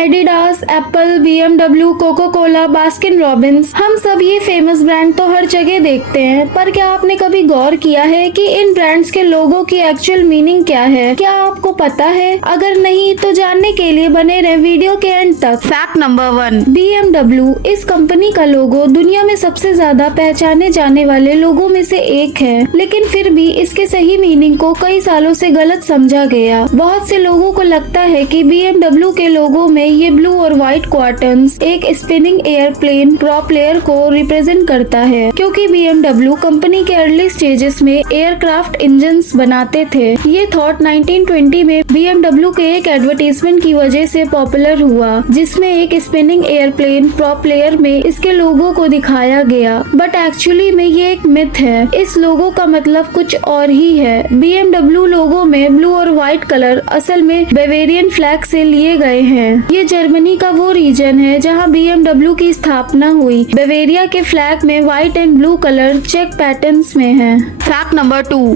Adidas, Apple, BMW, Coca Cola, Baskin Robbins, हम सब ये फेमस ब्रांड तो हर जगह देखते हैं, पर क्या आपने कभी गौर किया है कि इन ब्रांड्स के लोगों की एक्चुअल मीनिंग क्या है? क्या आपको पता है? अगर नहीं तो जानने के लिए बने रहे वीडियो के एंड तक। फैक्ट नंबर 1, BMW इस कंपनी का लोगो दुनिया में सबसे ज्यादा पहचाने जाने वाले लोगों में से एक है, लेकिन फिर भी इसके सही मीनिंग को कई सालों से गलत समझा गया। बहुत से लोगों को लगता है कि BMW के लोगो में ये ब्लू और व्हाइट क्वार्टन्स एक स्पिनिंग एयरप्लेन प्रोपेलर को रिप्रेजेंट करता है, क्योंकि BMW कंपनी के अर्ली स्टेजेस में एयरक्राफ्ट इंजन्स बनाते थे। ये थॉट 1920 में BMW के एक एडवर्टाइजमेंट की वजह से पॉपुलर हुआ, जिसमें एक स्पिनिंग एयरप्लेन प्रोपेलर में इसके लोगो को दिखाया गया, बट एक्चुअली में ये एक मिथ है। इस लोगो का मतलब कुछ और ही है। BMW लोगो में ब्लू और व्हाइट कलर असल में बावेरियन फ्लैग से लिए गए हैं। ये जर्मनी का वो रीजन है जहां BMW की स्थापना हुई। बावेरिया के फ्लैग में white and blue colour check patterns में है। फैक्ट नंबर 2,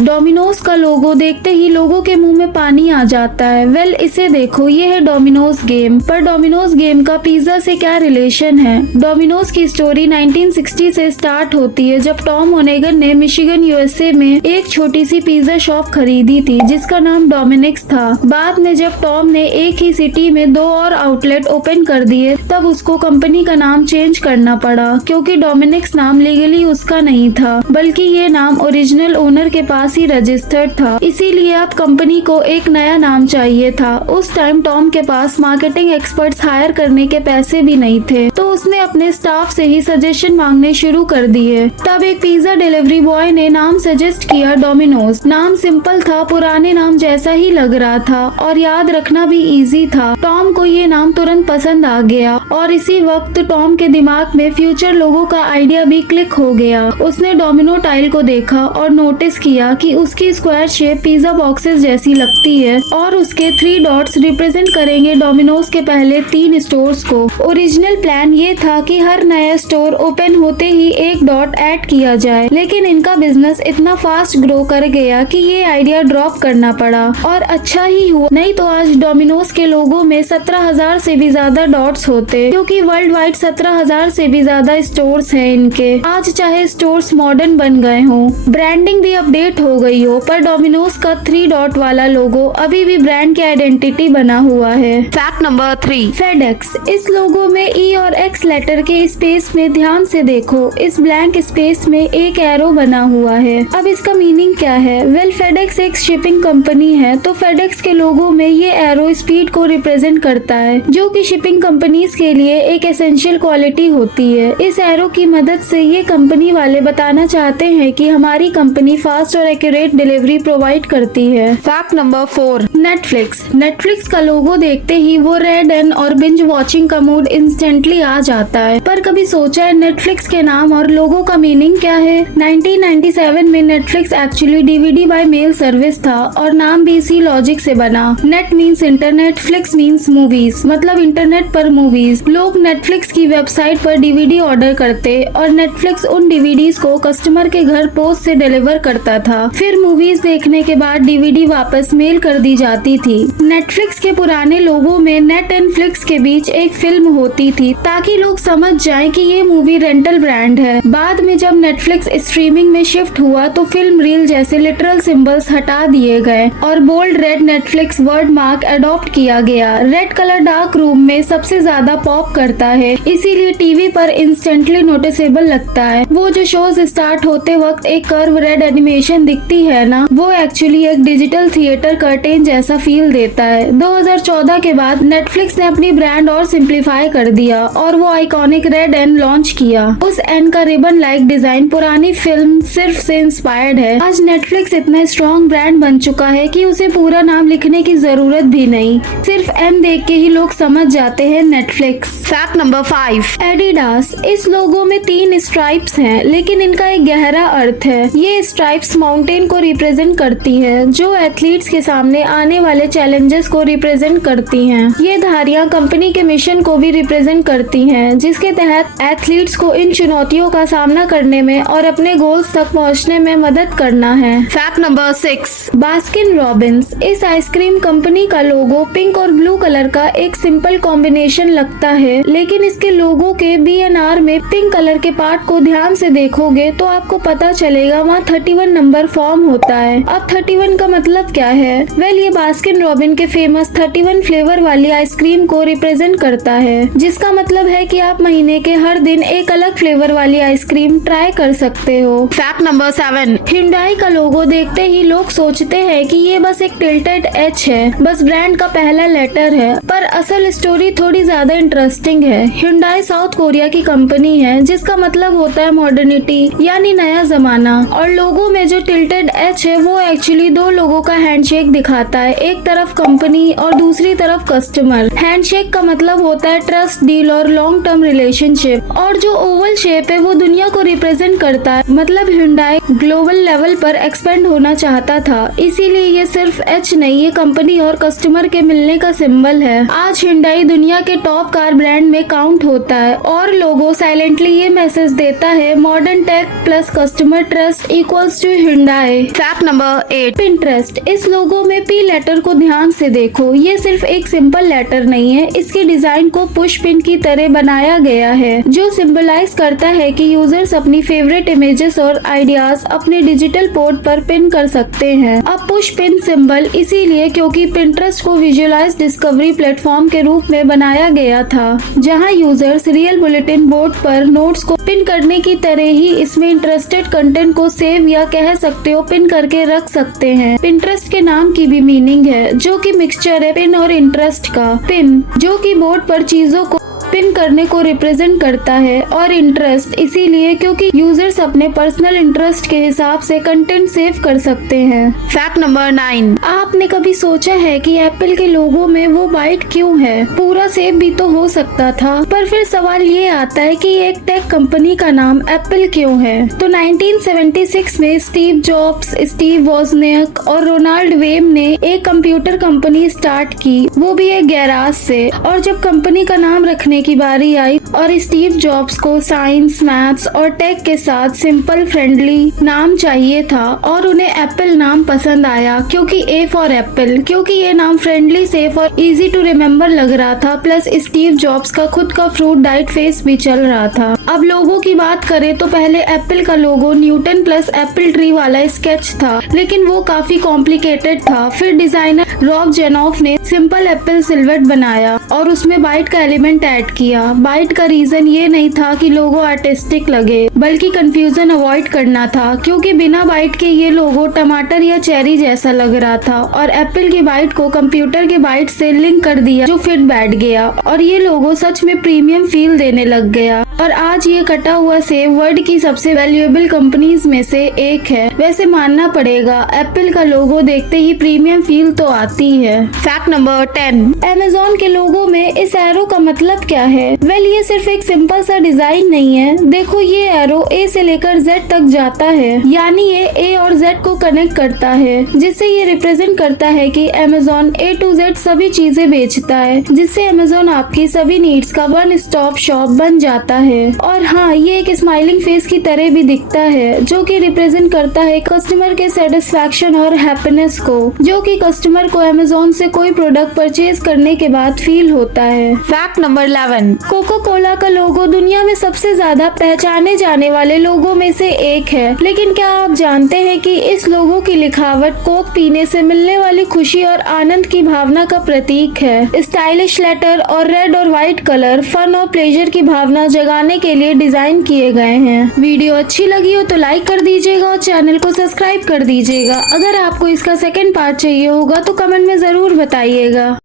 डोमिनोज का लोगो देखते ही लोगों के मुंह में पानी आ जाता है। वेल इसे देखो, ये है डोमिनोज गेम। पर डोमिनोज गेम का पिज्जा से क्या रिलेशन है? डोमिनोज की स्टोरी 1960 से स्टार्ट होती है, जब टॉम ओनेगन ने मिशिगन USA में एक छोटी सी पिज्जा शॉप खरीदी थी जिसका नाम डोमिनिक्स था। बाद में जब टॉम ने एक ही सिटी में 2 और आउटलेट ओपन कर दिए, तब उसको कंपनी का नाम चेंज करना पड़ा, क्योंकि डोमिनिक्स नाम लीगली उसका नहीं था, बल्कि ये नाम ओरिजिनल ओनर के पास ही रजिस्टर्ड था। इसीलिए अब कंपनी को एक नया नाम चाहिए था। उस टाइम टॉम के पास मार्केटिंग एक्सपर्ट्स हायर करने के पैसे भी नहीं थे, तो उसने अपने स्टाफ से ही सजेशन मांगने शुरू कर दिए। तब एक पिज्जा डिलीवरी बॉय ने नाम सजेस्ट किया डोमिनोज। नाम सिंपल था, पुराने नाम जैसा ही लग रहा था और याद रखना भी इजी था। टॉम को ये नाम तुरंत पसंद आ गया और इसी वक्त टॉम के दिमाग में फ्यूचर लोगों का आइडिया भी क्लिक हो गया। उसने डोमिनो टाइल को देखा और नोटिस किया कि उसकी स्क्वायर शेप पिज्जा बॉक्सेस जैसी लगती है और उसके 3 डॉट्स रिप्रेजेंट करेंगे डोमिनोज के पहले 3 स्टोर्स को। ओरिजिनल प्लान ये था कि हर नया स्टोर ओपन होते ही एक डॉट ऐड किया जाए, लेकिन इनका बिजनेस इतना फास्ट ग्रो कर गया कि ये आइडिया ड्रॉप करना पड़ा। और अच्छा ही हुआ, नहीं तो आज डोमिनोज के लोगों में 17,000 से भी ज्यादा डॉट्स होते, क्योंकि वर्ल्ड वाइड 17,000 से भी ज्यादा स्टोर्स हैं इनके। आज चाहे स्टोर्स मॉडर्न बन गए हो, ब्रांडिंग भी अपडेट हो गई हो, पर डोमिनोज का 3 डॉट वाला लोगो अभी भी ब्रांड की आइडेंटिटी बना हुआ है। Fact number 3, FedEx. इस लोगो में E और X लेटर के स्पेस में ध्यान से देखो, इस ब्लैंक स्पेस में एक एरो बना हुआ है। अब इसका मीनिंग क्या है? वेल फेडेक्स एक शिपिंग कंपनी है, तो फेडेक्स के लोगो में ये एरो स्पीड को रिप्रेजेंट करता है, जो कि शिपिंग कंपनीज के लिए एक एसेंशियल क्वालिटी होती है। इस एरो की मदद से ये कंपनी वाले बताना चाहते हैं कि हमारी कंपनी फास्ट और एक्यूरेट डिलीवरी प्रोवाइड करती है। फैक्ट नंबर 4, नेटफ्लिक्स का लोगो देखते ही वो रेड एन और बिंज वॉचिंग का मूड इंस्टेंटली आ जाता है। पर कभी सोचा है नेटफ्लिक्स के नाम और लोगो का मीनिंग क्या है? 1997 में Netflix actually DVD by mail service था और नाम भी इसी लॉजिक से बना। Net means internet, flix means movies, मतलब इंटरनेट पर मूवीज। लोग नेटफ्लिक्स की वेबसाइट पर DVD ऑर्डर करते और नेटफ्लिक्स उन DVDs को कस्टमर के घर पोस्ट से डिलीवर करता था। फिर मूवीज देखने के बाद DVD वापस मेल कर दी जाती थी। नेटफ्लिक्स के पुराने लोगों में नेट एंड फ्लिक्स के बीच एक फिल्म होती थी, ताकि लोग समझ जाएं कि ये मूवी रेंटल ब्रांड है। बाद में जब नेटफ्लिक्स स्ट्रीमिंग में शिफ्ट हुआ तो फिल्म रील जैसे लिटरल सिंबल्स हटा दिए गए और bold red Netflix word mark adopt किया गया। रेड कलर डार्क रूम में सबसे ज्यादा पॉप करता है, इसीलिए टीवी पर इंस्टेंटली नोटिसेबल लगता है। वो जो शोज स्टार्ट होते वक्त एक कर्व रेड एनिमेशन दिखती है ना, वो एक्चुअली एक डिजिटल थिएटर कर्टेन जैसा फील देता है। 2014 के बाद नेटफ्लिक्स ने अपनी ब्रांड और सिंप्लीफाई कर दिया और वो आइकॉनिक रेड एन लॉन्च किया। उस एन का रिबन लाइक डिजाइन पुरानी फिल्म सिर्फ से इंस्पायर्ड है। आज नेटफ्लिक्स इतना स्ट्रॉन्ग ब्रांड बन चुका है कि उसे पूरा नाम लिखने की जरूरत भी नहीं, सिर्फ एन देख के ही लोग समझ जाते हैं नेटफ्लिक्स। Fact number 5, Adidas. इस लोगो में 3 स्ट्राइप्स हैं, लेकिन इनका एक गहरा अर्थ है। ये स्ट्राइप्स माउंटेन को रिप्रेजेंट करती है, जो एथलीट्स के सामने आने वाले चैलेंजेस को रिप्रेजेंट करती हैं। ये धारियां कंपनी के मिशन को भी रिप्रेजेंट करती हैं, जिसके तहत एथलीट्स को इन चुनौतियों का सामना करने में और अपने गोल्स तक पहुंचने में मदद करना है। Fact number 6। Baskin Robbins. इस आइसक्रीम कंपनी का लोगो पिंक और ब्लू कलर का एक सिंपल कॉम्बिनेशन लगता है, लेकिन इसके लोगो के BNR में पिंक कलर के पार्ट को ध्यान से देखोगे तो आपको पता चलेगा वहाँ 31 नंबर फॉर्म होता है। अब 31 का मतलब क्या है? वेल, ये बास्किन रॉबिन के फेमस 31 फ्लेवर वाली आइसक्रीम को रिप्रेजेंट करता है, जिसका मतलब है कि आप महीने के हर दिन एक अलग फ्लेवर वाली आइसक्रीम ट्राई कर सकते हो। Fact number 7। Hyundai का लोगो देखते ही लोग सोचते हैं कि ये बस एक टिल्टेड H है, बस ब्रांड का पहला लेटर है, पर असल स्टोरी थोड़ी ज्यादा इंटरेस्टिंग है। Hyundai साउथ कोरिया की कंपनी है, जिसका मतलब होता है मॉडर्निटी यानी नया जमाना, और लोगो में जो टिल्टेड H है वो एक्चुअली दो लोगों का हैंडशेक दिखाता है, एक तरफ कंपनी और दूसरी तरफ कस्टमर। हैंडशेक का मतलब होता है ट्रस्ट, डील और लॉन्ग टर्म रिलेशनशिप, और जो ओवल शेप है वो दुनिया को रिप्रेजेंट करता है। मतलब Hyundai ग्लोबल लेवल पर एक्सपेंड होना चाहता था, इसीलिए ये सिर्फ H नहीं, ये कंपनी और कस्टमर के मिलने का सिंबल है। आज Hyundai दुनिया के टॉप कार ब्रांड में काउंट होता है, और लोगो साइलेंटली ये मैसेज देता है, modern tech plus customer trust equals to Hyundai। Fact number 8। Pinterest। इस लोगो में P लेटर को ध्यान से देखो, ये सिर्फ एक सिंपल लेटर नहीं है, इसकी डिजाइन को पुश पिन की तरह बनाया गया है, जो सिंबलाइज करता है कि यूजर्स अपनी फेवरेट इमेजेस और आइडियाज अपने डिजिटल पोर्ट पर पिन कर सकते हैं। अब पुश पिन सिंबल इसीलिए क्योंकि Pinterest को विजुअलाइज डिस्कवरी प्लेटफॉर्म के रूप में बनाया गया था, जहां यूजर्स रियल बुलेटिन बोर्ड पर नोट्स को पिन करने की तरह ही इसमें इंटरेस्टेड कंटेंट को सेव या कह सकते हो पिन करके रख सकते हैं। Pinterest के नाम की भी मीनिंग है, जो कि मिक्सचर है पिन और इंटरेस्ट का। पिन जो कि बोर्ड पर चीजों को पिन करने को रिप्रेजेंट करता है, और इंटरेस्ट इसीलिए क्योंकि यूजर्स अपने पर्सनल इंटरेस्ट के हिसाब से कंटेंट सेव कर सकते हैं। Fact number 9। आपने कभी सोचा है कि एप्पल के लोगो में वो बाइट क्यों है? पूरा सेब भी तो हो सकता था, पर फिर सवाल ये आता है कि एक टेक कंपनी का नाम एप्पल क्यों है? तो 1976 में स्टीव जॉब्स, स्टीव वोजनियक और रोनाल्ड वेम ने एक कंप्यूटर कंपनी स्टार्ट की, वो भी एक गैराज से। और जब कंपनी का नाम रखने की बारी आई और स्टीव जॉब्स को साइंस, मैथ्स और टेक के साथ सिंपल फ्रेंडली नाम चाहिए था, और उन्हें एप्पल नाम पसंद आया क्योंकि ए फॉर एप्पल, क्योंकि ये नाम फ्रेंडली, सेफ और इजी टू रिमेम्बर लग रहा था, प्लस स्टीव जॉब्स का खुद का फ्रूट डाइट फेस भी चल रहा था। अब लोगों की बात करें तो पहले एप्पल का लोगो न्यूटन प्लस एप्पल ट्री वाला स्केच था, लेकिन वो काफी कॉम्प्लिकेटेड था। फिर डिजाइनर रॉब जेनॉफ ने सिंपल एप्पल सिल्हूट बनाया और उसमें बाइट का एलिमेंट ऐड किया। बाइट का रीजन ये नहीं था कि लोगो आर्टिस्टिक लगे, बल्कि कंफ्यूजन अवॉइड करना था, क्योंकि बिना बाइट के ये लोगो टमाटर या चेरी जैसा लग रहा था, और एप्पल की बाइट को कंप्यूटर के बाइट से लिंक कर दिया, जो फिट बैठ गया, और ये लोगो सच में प्रीमियम फील देने लग गया। और आज ये कटा हुआ सेब वर्ल्ड की सबसे वैल्यूएबल कंपनीज में से एक है। वैसे मानना पड़ेगा, एप्पल का लोगो देखते ही प्रीमियम फील तो आती है। Fact number 10। Amazon के लोगो में इस एरो का मतलब क्या है? वेल, ये सिर्फ एक सिंपल सा डिजाइन नहीं है। देखो, ये एरो ए से लेकर Z तक जाता है, यानी ये ए और Z को कनेक्ट करता है, जिससे ये रिप्रेजेंट करता है कि Amazon A to Z सभी चीजें बेचता है, जिससे Amazon आपकी सभी नीड्स का वन स्टॉप शॉप बन जाता है। और हाँ, ये एक स्माइलिंग फेस की तरह भी दिखता है, जो कि रिप्रेजेंट करता है कस्टमर के सेटिस्फैक्शन और हैप्पीनेस को, जो कि कस्टमर को Amazon से कोई प्रोडक्ट परचेज करने के बाद फील होता है। Fact number 11। कोको कोला का लोगो दुनिया में सबसे ज्यादा पहचाने जाने वाले लोगों में से एक है, लेकिन क्या आप जानते हैं कि इस लोगो की लिखावट कोक पीने से मिलने वाली खुशी और आनंद की भावना का प्रतीक है। स्टाइलिश लेटर और रेड और व्हाइट कलर फन और प्लेजर की भावना जगाने के लिए डिजाइन किए गए हैं। वीडियो अच्छी लगी हो तो लाइक कर दीजिएगा और चैनल को सब्सक्राइब कर दीजिएगा। अगर आपको इसका सेकंड पार्ट चाहिए होगा तो कमेंट में जरूर बताइएगा।